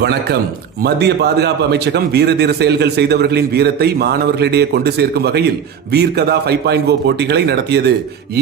வணக்கம். மத்திய பாதுகாப்பு அமைச்சகம் வீரதீர செயல்கள் செய்தவர்களின் வீரத்தை மாணவர்களிடையே கொண்டு சேர்க்கும் வகையில் வீர்கதா 5.0 போட்டிகளை நடத்தியது.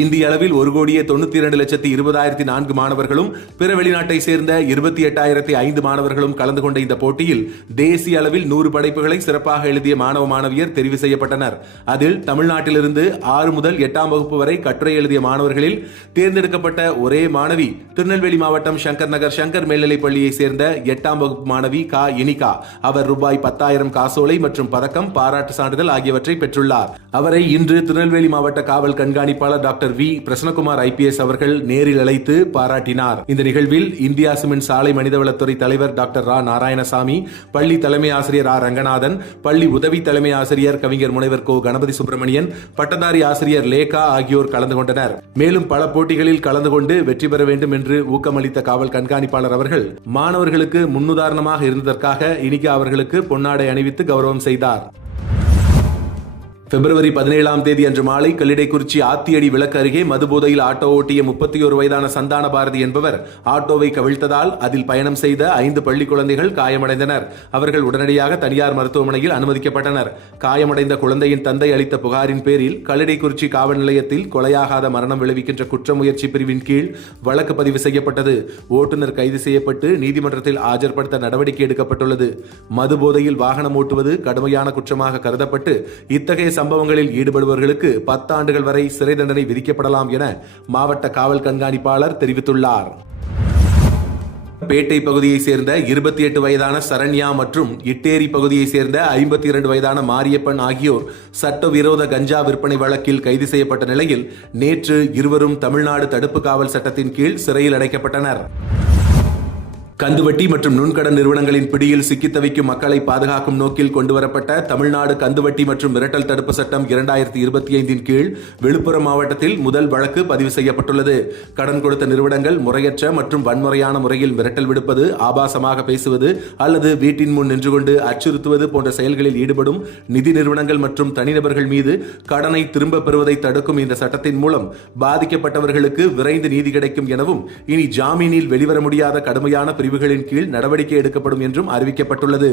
இந்திய அளவில் 1,92,20,004 மாணவர்களும் பிற வெளிநாட்டை சேர்ந்த 28,005 மாணவர்களும் கலந்து கொண்ட இந்த போட்டியில் தேசிய அளவில் 100 படைப்புகளை சிறப்பாக எழுதிய மாணவ மாணவியர் தெரிவு செய்யப்பட்டனர். அதில் தமிழ்நாட்டிலிருந்து 6 முதல் 8ஆம் வகுப்பு வரை கட்டுரை எழுதிய மாணவர்களில் தேர்ந்தெடுக்கப்பட்ட ஒரே மாணவி திருநெல்வேலி மாவட்டம் சங்கர் நகர் சங்கர் மேல்நிலைப் பள்ளியை சேர்ந்த 8ஆம் வகுப்பு மாணவி கா இனிகா. அவர் ரூபாய் 10,000 காசோலை மற்றும் பதக்கம், பாராட்டு சான்றிதழ் ஆகியவற்றை பெற்றுள்ளார். அவரை இன்று திருநெல்வேலி மாவட்ட காவல் கண்காணிப்பாளர் டாக்டர் வி பிரசன்னகுமார் IPS அவர்கள் நேரில் அழைத்து பாராட்டினார். இந்த நிகழ்வில் இந்தியா சிமெண்ட் சாலை மனிதவளத்துறை தலைவர் டாக்டர் ரா நாராயணசாமி, பள்ளி தலைமை ஆசிரியர் ஆர் ரங்கநாதன், பள்ளி உதவி தலைமை ஆசிரியர் கவிஞர் முனைவர் கோ கணபதி சுப்பிரமணியன், பட்டதாரி ஆசிரியர் லேகா ஆகியோர் கலந்து கொண்டனர். மேலும் பல போட்டிகளில் கலந்து கொண்டு வெற்றி பெற வேண்டும் என்று ஊக்கமளித்த காவல் கண்காணிப்பாளர் அவர்கள் மாணவர்களுக்கு முன்னுதாரணமாக இருந்ததற்காக இனிகா அவர்களுக்கு பொன்னாடை அணிவித்து கௌரவம் செய்தார். பிப்ரவரி 17ஆம் தேதி அன்று மாலை கல்லிடைக்குறிச்சி ஆத்தியடி விளக்கு அருகே மதுபோதையில் ஆட்டோ ஓட்டிய 31 வயதான சந்தான பாரதி என்பவர் ஆட்டோவை கவிழ்த்ததால் அதில் பயணம் செய்த 5 பள்ளி குழந்தைகள் காயமடைந்தனர். அவர்கள் உடனடியாக தனியார் மருத்துவமனையில் அனுமதிக்கப்பட்டனர். காயமடைந்த குழந்தையின் தந்தை அளித்த புகாரின் பேரில் கல்லிடைக்குறிச்சி காவல் நிலையத்தில் கொலையாகாத மரணம் விளைவிக்கின்ற குற்ற முயற்சி பிரிவின் கீழ் வழக்கு பதிவு செய்யப்பட்டது. ஓட்டுநர் கைது செய்யப்பட்டு நீதிமன்றத்தில் ஆஜர்படுத்த நடவடிக்கை எடுக்கப்பட்டுள்ளது. மதுபோதையில் வாகனம் ஓட்டுவது கடுமையான குற்றமாக கருதப்பட்டு இத்தகைய சம்பவங்களில் ஈடுபடுபவர்களுக்கு 10 ஆண்டுகள் வரை சிறை தண்டனை விதிக்கப்படலாம் என மாவட்ட காவல் கண்காணிப்பாளர் தெரிவித்துள்ளார். பேட்டை பகுதியை சேர்ந்த 28 வயதான சரண்யா மற்றும் இட்டேரி பகுதியை சேர்ந்த 52 வயதான மாரியப்பன் ஆகியோர் சட்டவிரோத கஞ்சா விற்பனை வழக்கில் கைது செய்யப்பட்ட நிலையில் நேற்று இருவரும் தமிழ்நாடு தடுப்பு காவல் சட்டத்தின் கீழ் சிறையில் அடைக்கப்பட்டனர். கந்துவட்டி மற்றும் நுண்கடன் நிறுவனங்களின் பிடியில் சிக்கித் தவிக்கும் மக்களை பாதுகாக்கும் நோக்கில் கொண்டுவரப்பட்ட தமிழ்நாடு கந்துவட்டி மற்றும் மிரட்டல் தடுப்பு சட்டம் 2025 கீழ் விழுப்புரம் மாவட்டத்தில் முதல் வழக்கு பதிவு செய்யப்பட்டுள்ளது. கடன் கொடுத்த நிறுவனங்கள் முறையற்ற மற்றும் வன்முறையான முறையில் மிரட்டல் விடுப்பது, ஆபாசமாக பேசுவது அல்லது வீட்டின் முன் நின்று கொண்டு அச்சுறுத்துவது போன்ற செயல்களில் ஈடுபடும் நிதி நிறுவனங்கள் மற்றும் தனிநபர்கள் மீது கடனை திரும்ப பெறுவதை தடுக்கும் இந்த சட்டத்தின் மூலம் பாதிக்கப்பட்டவர்களுக்கு விரைந்து நீதி கிடைக்கும் எனவும் இனி ஜாமீனில் வெளிவர முடியாத கடுமையான பிரிவுகளின் கீழ் நடவடிக்கை எடுக்கப்படும் என்றும் அறிவிக்கப்பட்டுள்ளது.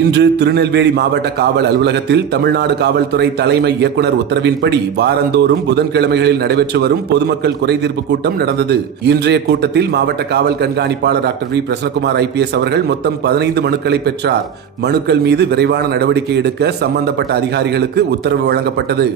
இன்று திருநெல்வேலி மாவட்ட காவல் அலுவலகத்தில் தமிழ்நாடு காவல்துறை தலைமை இயக்குனர் உத்தரவின்படி வாரந்தோறும் புதன்கிழமைகளில் நடைபெற்று வரும் பொதுமக்கள் குறைதீர்ப்பு கூட்டம் நடந்தது. இன்றைய கூட்டத்தில் மாவட்ட காவல் கண்காணிப்பாளர் டாக்டர் வி பிரசன்னகுமார் IPS அவர்கள் மொத்தம் 15 மனுக்களை பெற்றார். மனுக்கள் மீது விரைவான நடவடிக்கை எடுக்க சம்பந்தப்பட்ட அதிகாரிகளுக்கு உத்தரவு வழங்கப்பட்டது.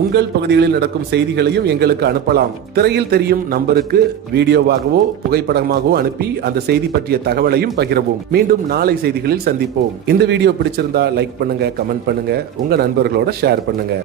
உங்கள் பகுதிகளில் நடக்கும் செய்திகளையும் எங்களுக்கு அனுப்பலாம். திரையில் தெரியும் நம்பருக்கு வீடியோவாகவோ புகைப்படமாகவோ அனுப்பி அந்த செய்தி பற்றிய தகவலையும் பகிரவும். மீண்டும் நாளை செய்திகளில் சந்திப்போம். இந்த வீடியோ பிடிச்சிருந்தா லைக் பண்ணுங்க, கமெண்ட் பண்ணுங்க, உங்க நண்பர்களோட ஷேர் பண்ணுங்க.